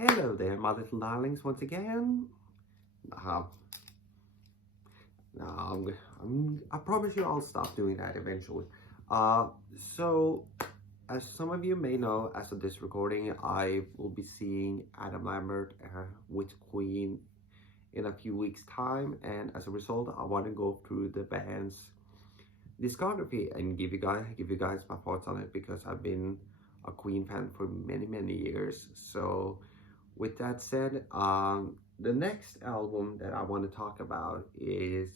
Hello there, my little darlings, once again. Uh, I promise you I'll stop doing that eventually. So, as some of you may know, as of this recording, I will be seeing Adam Lambert with Queen in a few weeks' time, and as a result, I want to go through the band's discography and give you guys my thoughts on it, because I've been a Queen fan for many years. So with that said, the next album that I want to talk about is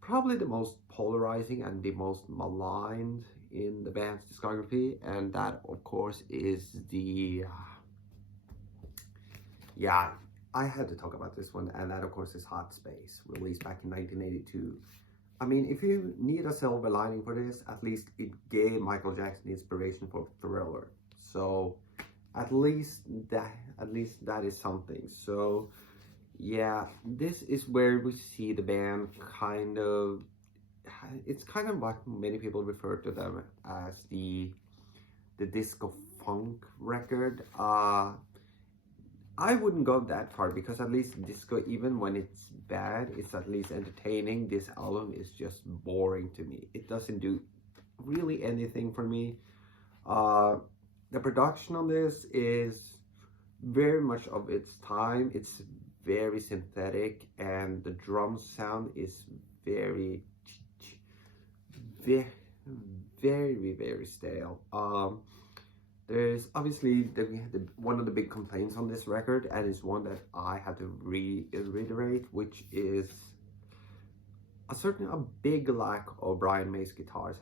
probably the most polarizing and the most maligned in the band's discography, and that of course is the yeah, I had to talk about this one, and that of course is Hot Space, released back in 1982. I mean, if you need a silver lining for this, at least it gave Michael Jackson inspiration for Thriller. So at least that is something. So yeah, this is where we see the band kind of, it's kind of what many people refer to them as the disco funk record. I wouldn't go that far, because at least disco, even when it's bad, it's at least entertaining. This album is just boring to me. It doesn't do really anything for me. The production on this is very much of its time. It's very synthetic, and the drum sound is very stale. There's obviously one of the big complaints on this record, and it's one that I had to reiterate, which is a big lack of Brian May's guitar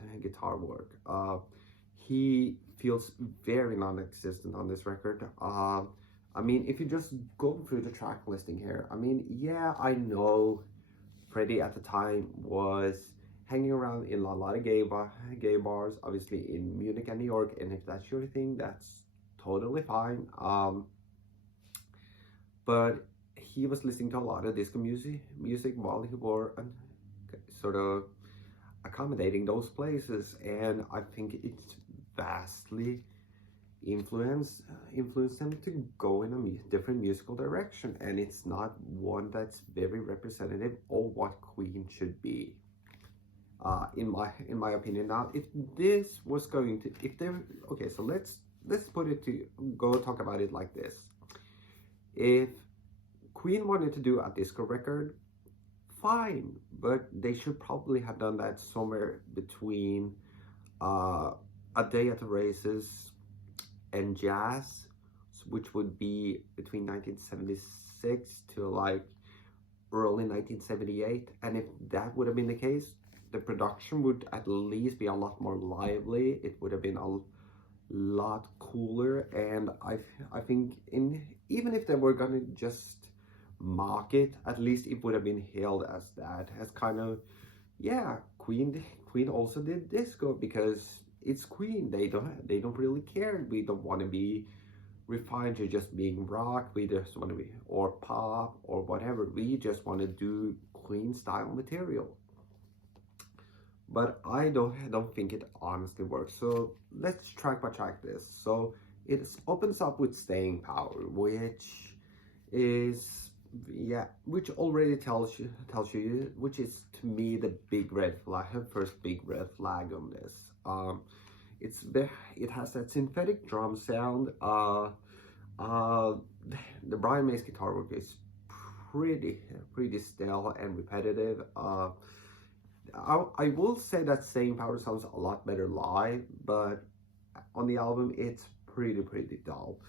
work. He feels very non-existent on this record. I mean, if you just go through the track listing here, I mean, yeah, I know Freddie at the time was hanging around in a lot of gay bars, obviously in Munich and New York, and if that's your thing, that's totally fine. But he was listening to a lot of disco music while he were sort of accommodating those places, and I think it's vastly influenced them to go in a different musical direction, and it's not one that's very representative of what Queen should be. In my opinion. Now, if this was going to, if there, okay, so let's put it to go talk about it like this. If Queen wanted to do a disco record, fine, but they should probably have done that somewhere between A Day at the Races and Jazz, which would be between 1976 to like early 1978. And if that would have been the case, the production would at least be a lot more lively. It would have been a lot cooler, and I think even if they were gonna just mock it, at least it would have been hailed as that, as kind of, yeah, Queen also did disco because it's Queen. They don't really care. We don't want to be refined to just being rock. We just want to be, or pop or whatever. We just want to do Queen style material. But I don't think it honestly works. So let's track by track this. So it opens up with Staying Power, which is, yeah, which already tells you, which is to me the big red flag, first big red flag on this. It has that synthetic drum sound. The Brian May's guitar work is pretty stale and repetitive. I will say that Staying Power sounds a lot better live, but on the album it's pretty dull.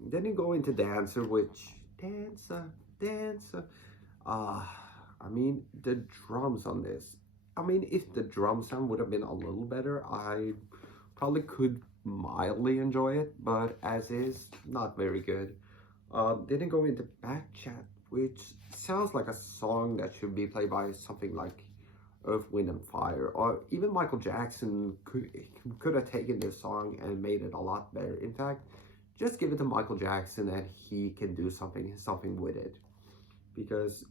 Then you go into Dancer, which Dancer. I mean, the drums on this. I mean, if the drum sound would have been a little better, I probably could mildly enjoy it, but as is, not very good. Then you go into Back Chat, which sounds like a song that should be played by something like Earth, Wind and Fire, or even Michael Jackson could have taken this song and made it a lot better. In fact, just give it to Michael Jackson and he can do something with it, because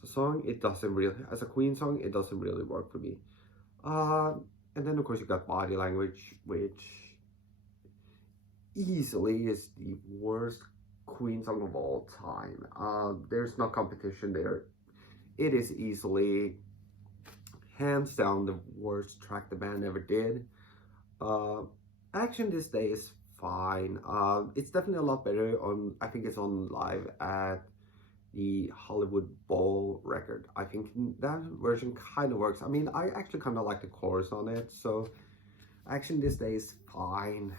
the song, it doesn't really, as a Queen song, it doesn't really work for me. And then of course you got Body Language, which, easily is the worst Queen song of all time. There's no competition there. It is easily, hands down, the worst track the band ever did. Uh, Action This Day is fine. It's definitely a lot better on, I think it's on live at the Hollywood Bowl record. I think that version kind of works. I mean, I actually kind of like the chorus on it, so Action This Day is fine.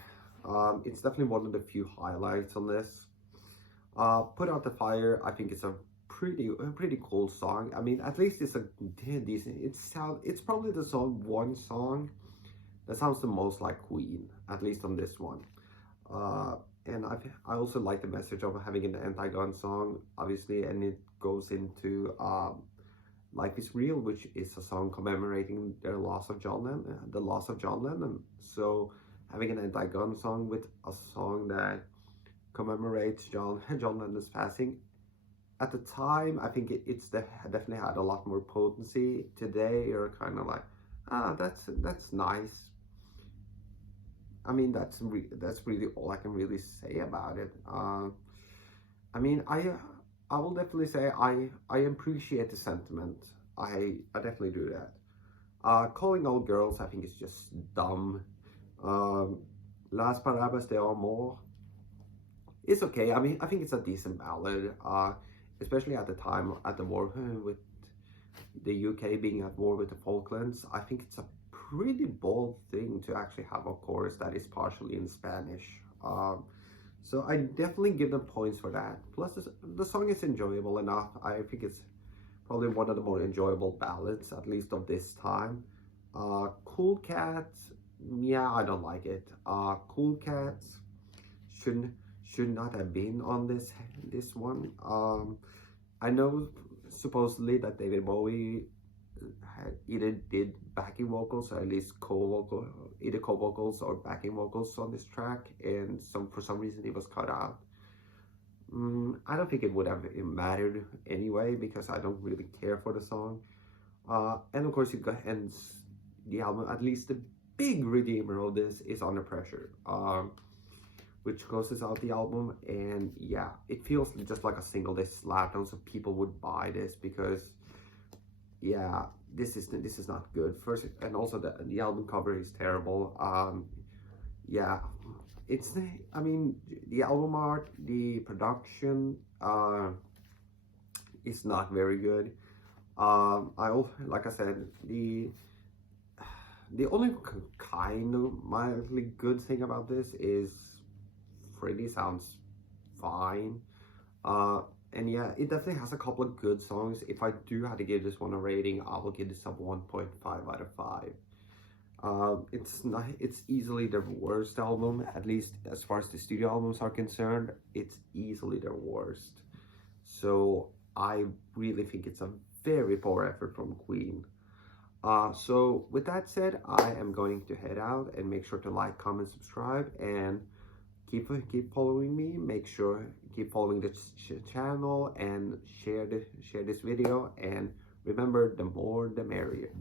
It's definitely one of the few highlights on this. Put Out the Fire, I think it's a pretty cool song. I mean, at least it's a decent. It's probably the one song that sounds the most like Queen, at least on this one. And I also like the message of having an anti-gun song, obviously, and it goes into Life is Real, which is a song commemorating the loss of John Lennon. So having an anti-gun song with a song that commemorates John Lennon's passing, at the time, I think it's definitely had a lot more potency. Today, you're kind of like, that's nice. I mean, that's really all I can really say about it. I mean, I will definitely say I appreciate the sentiment. I definitely do that. Calling all girls, I think, is just dumb. Las Palabras de Amor, it's okay. I mean, I think it's a decent ballad. Especially at the time, at the war with the UK being at war with the Falklands. I think it's a pretty bold thing to actually have a chorus that is partially in Spanish. So I definitely give them points for that. Plus, the song is enjoyable enough. I think it's probably one of the more enjoyable ballads, at least of this time. Cool Cats, yeah, I don't like it. Cool Cats should not have been on this one. I know supposedly that David Bowie either did backing vocals or at least either co-vocals or backing vocals on this track, and for some reason it was cut out. I don't think it would have mattered anyway, because I don't really care for the song. And of course, it ends the album. At least the big redeemer of this is Under Pressure, which closes out the album. And yeah, it feels just like a single they slapped on, so people would buy this, because yeah, this is not good. First, and also the album cover is terrible. Yeah, I mean, the album art, the production is not very good. Like I said, the only kind of mildly good thing about this is Freddie sounds fine. And yeah, it definitely has a couple of good songs. If I do have to give this one a rating, I will give this a 1.5 out of 5. It's easily their worst album, at least as far as the studio albums are concerned. It's easily their worst. So I really think it's a very poor effort from Queen. So with that said, I am going to head out, and make sure to like, comment, subscribe, and keep following me. Make sure keep following this channel, and share this video. And remember, the more the merrier.